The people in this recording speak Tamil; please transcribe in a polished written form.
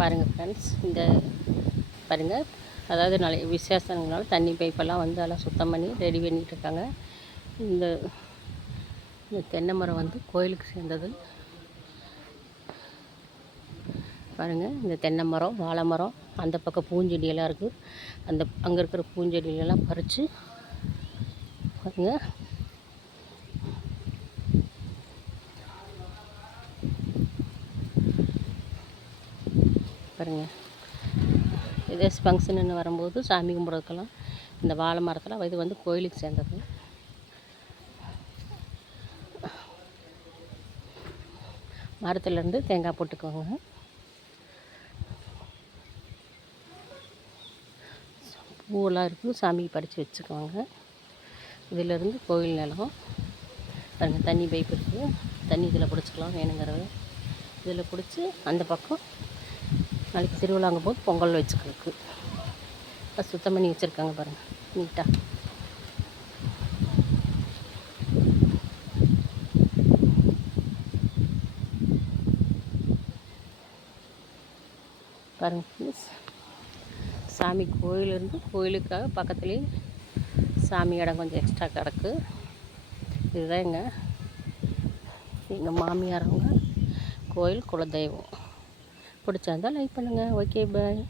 பாருங்கள் ஃப்ரெண்ட்ஸ், இந்த பாருங்கள், அதாவது நிறைய விசேஷங்களால தண்ணி பைப்பெல்லாம் வந்து எல்லாம் சுத்தம் பண்ணி ரெடி பண்ணிகிட்ருக்காங்க. இந்த இந்த தென்னை மரம் வந்து கோயிலுக்கு சேர்ந்தது. பாருங்கள், இந்த தென்னை மரம், வாழை மரம், அந்த பக்கம் பூஞ்செடியெல்லாம் இருக்குது. அங்கே இருக்கிற பூஞ்செடியெல்லாம் பறித்து பாருங்கள். பாருங்கள், இதே ஃபங்க்ஷன்னு வரும்போது சாமி கும்பிட்றதுக்கெல்லாம் இந்த வாழை மரத்தில் இது வந்து கோயிலுக்கு சேர்ந்தது. மரத்துலேருந்து தேங்காய் போட்டுக்குவாங்க. பூவெல்லாம் இருக்குது, சாமிக்கு பறித்து வச்சுக்குவாங்க. இதிலேருந்து கோயில் நிலம். பாருங்கள், தண்ணி பைப் இருக்குது, தண்ணி இதில் பிடிச்சிக்கலாம் வேணுங்கிறது. இதில் பிடிச்சி அந்த பக்கம் நாளைக்கு திருவிழாங்க போது பொங்கல் வச்சுக்கிறதுக்கு அது சுத்தம் பண்ணி வச்சுருக்காங்க. பாருங்கள், நீட்டாக. பாருங்கள் ப்ளீஸ், சாமி கோயிலிருந்து கோயிலுக்காக பக்கத்துலேயே சாமி இடம் கொஞ்சம் எக்ஸ்ட்ரா கிடக்கு. இதுதான் எங்கள் மாமியாரவங்க கோயில் குலதெய்வம். பிடிச்சிருந்தால் லைக் பண்ணுங்கள். ஓகே, பாய்.